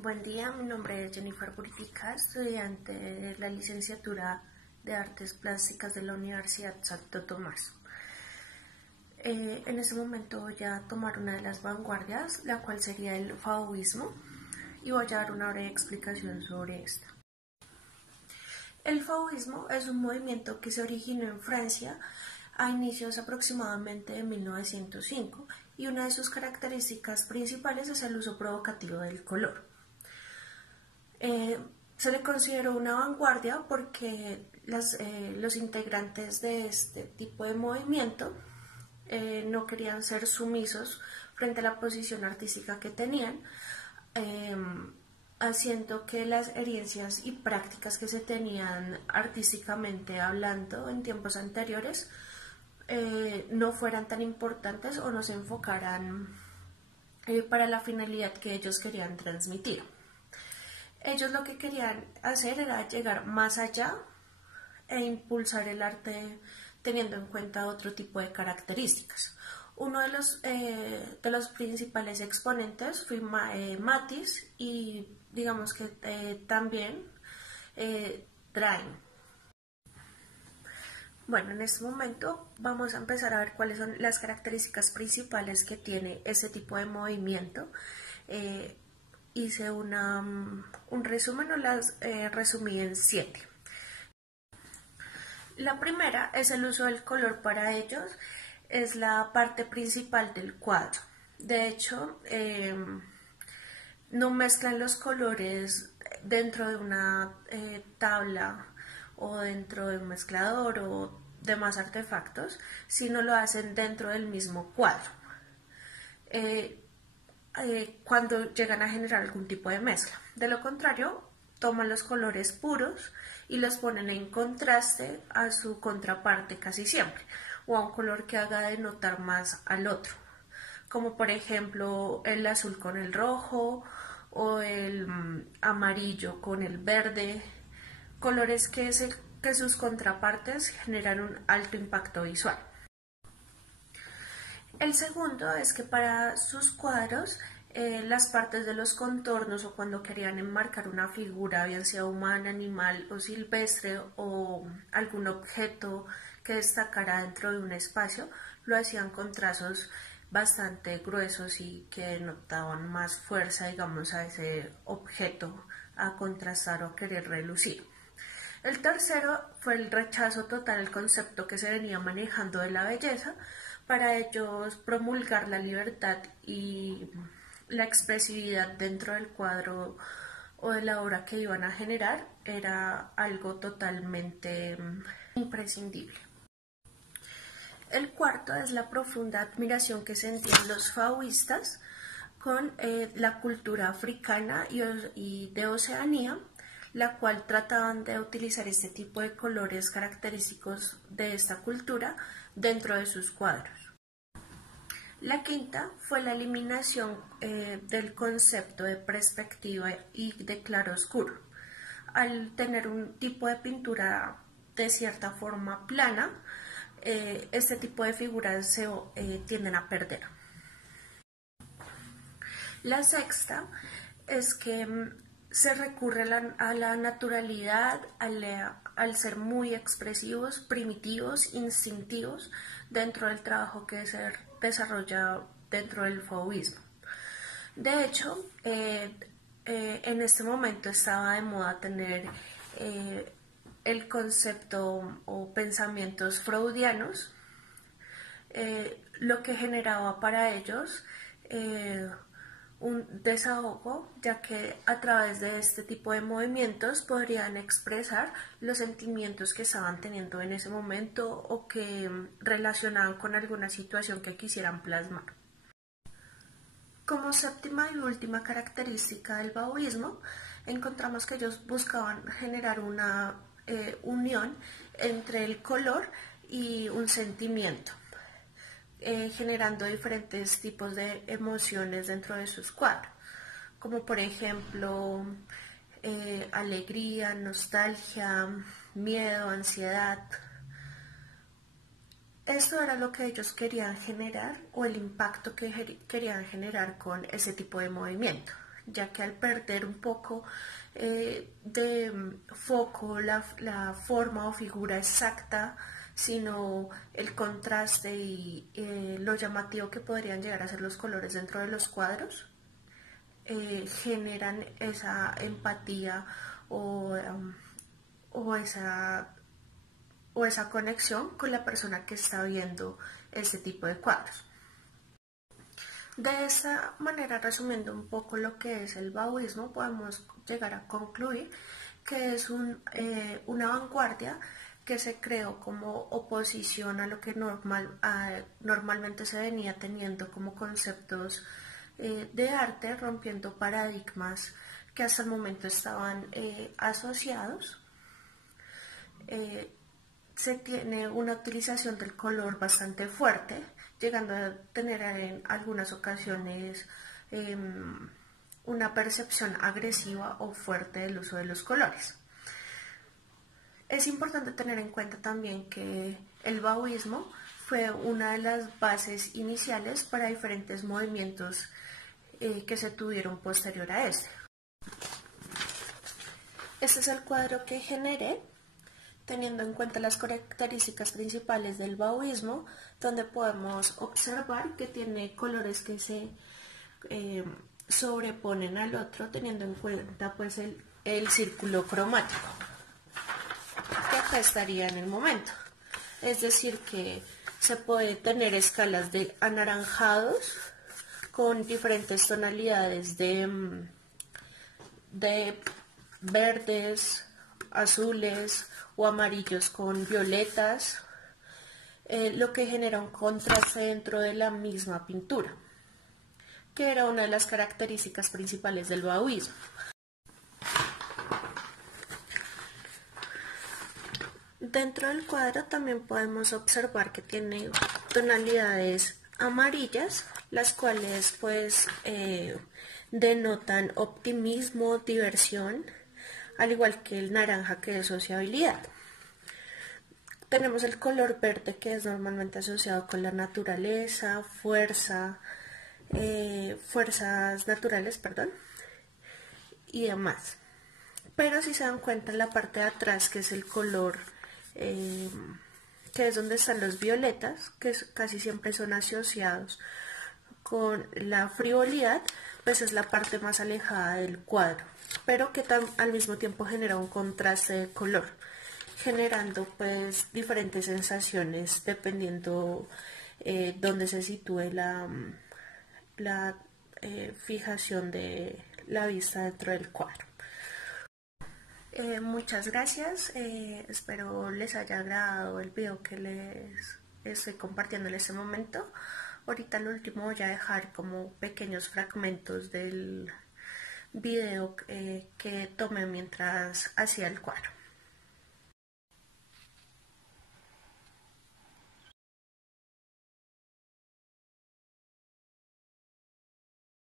Buen día, mi nombre es Jennifer Purifica, estudiante de la licenciatura de Artes Plásticas de la Universidad Santo Tomás. En este momento voy a tomar una de las vanguardias, la cual sería el fauvismo, y voy a dar una breve explicación sobre esta. El fauvismo es un movimiento que se originó en Francia a inicios aproximadamente de 1905 y una de sus características principales es el uso provocativo del color. Se le consideró una vanguardia porque los integrantes de este tipo de movimiento no querían ser sumisos frente a la posición artística que tenían, haciendo que las herencias y prácticas que se tenían artísticamente hablando en tiempos anteriores no fueran tan importantes o no se enfocaran para la finalidad que ellos querían transmitir. Ellos lo que querían hacer era llegar más allá e impulsar el arte teniendo en cuenta otro tipo de características. Uno de los principales exponentes fue Matisse y digamos que también Derain. Bueno, en este momento vamos a empezar a ver cuáles son las características principales que tiene ese tipo de movimiento. Hice un resumen, o las resumí en 7. La primera es el uso del color. Para ellos es la parte principal del cuadro. De hecho, no mezclan los colores dentro de una tabla o dentro de un mezclador o demás artefactos, sino lo hacen dentro del mismo cuadro. Cuando llegan a generar algún tipo de mezcla. De lo contrario, toman los colores puros y los ponen en contraste a su contraparte casi siempre, o a un color que haga denotar más al otro, como por ejemplo el azul con el rojo o el amarillo con el verde, colores que sus contrapartes generan un alto impacto visual. El segundo es que para sus cuadros las partes de los contornos o cuando querían enmarcar una figura, bien sea humana, animal o silvestre o algún objeto que destacara dentro de un espacio, lo hacían con trazos bastante gruesos y que denotaban más fuerza, digamos, a ese objeto a contrastar o querer relucir. El tercero fue el rechazo total al concepto que se venía manejando de la belleza. Para ellos promulgar la libertad y la expresividad dentro del cuadro o de la obra que iban a generar era algo totalmente imprescindible. El cuarto es la profunda admiración que sentían los fauvistas con la cultura africana y de Oceanía, la cual trataban de utilizar este tipo de colores característicos de esta cultura dentro de sus cuadros. La quinta fue la eliminación del concepto de perspectiva y de claroscuro. Al tener un tipo de pintura de cierta forma plana, este tipo de figuras se tienden a perder. La sexta es que se recurre a la naturalidad, al ser muy expresivos, primitivos, instintivos dentro del trabajo que se desarrolla dentro del fauvismo. De hecho, en este momento estaba de moda tener el concepto o pensamientos freudianos, lo que generaba para ellos un desahogo, ya que a través de este tipo de movimientos podrían expresar los sentimientos que estaban teniendo en ese momento o que relacionaban con alguna situación que quisieran plasmar. Como séptima y última característica del fauvismo, encontramos que ellos buscaban generar una unión entre el color y un sentimiento, generando diferentes tipos de emociones dentro de sus cuadros, como por ejemplo alegría, nostalgia, miedo, ansiedad. Esto era lo que ellos querían generar o el impacto que querían generar con ese tipo de movimiento, ya que al perder un poco de foco la forma o figura exacta, sino el contraste y lo llamativo que podrían llegar a ser los colores dentro de los cuadros, generan esa empatía o, o esa o esa conexión con la persona que está viendo este tipo de cuadros. De esa manera, resumiendo un poco lo que es el baoísmo, podemos llegar a concluir que es una vanguardia que se creó como oposición a lo que normalmente se venía teniendo como conceptos de arte, rompiendo paradigmas que hasta el momento estaban asociados. Se tiene una utilización del color bastante fuerte, llegando a tener en algunas ocasiones una percepción agresiva o fuerte del uso de los colores. Es importante tener en cuenta también que el baoísmo fue una de las bases iniciales para diferentes movimientos que se tuvieron posterior a este. Este es el cuadro que generé, teniendo en cuenta las características principales del baoísmo, donde podemos observar que tiene colores que se sobreponen al otro, teniendo en cuenta pues el círculo cromático, que acá estaría en el momento. Es decir, que se puede tener escalas de anaranjados con diferentes tonalidades de verdes, azules o amarillos con violetas, lo que genera un contraste dentro de la misma pintura, que era una de las características principales del baoísmo. Dentro del cuadro también podemos observar que tiene tonalidades amarillas, las cuales pues denotan optimismo, diversión, al igual que el naranja, que es sociabilidad. Tenemos el color verde, que es normalmente asociado con la naturaleza, fuerzas naturales, perdón, y demás. Pero si se dan cuenta en la parte de atrás, que es el color, que es donde están los violetas, que casi siempre son asociados con la frivolidad, pues es la parte más alejada del cuadro, pero que al mismo tiempo genera un contraste de color, generando pues diferentes sensaciones dependiendo dónde se sitúe la fijación de la vista dentro del cuadro. Muchas gracias, espero les haya agradado el video que les estoy compartiendo en este momento. Ahorita al último voy a dejar como pequeños fragmentos del video que tomé mientras hacía el cuadro.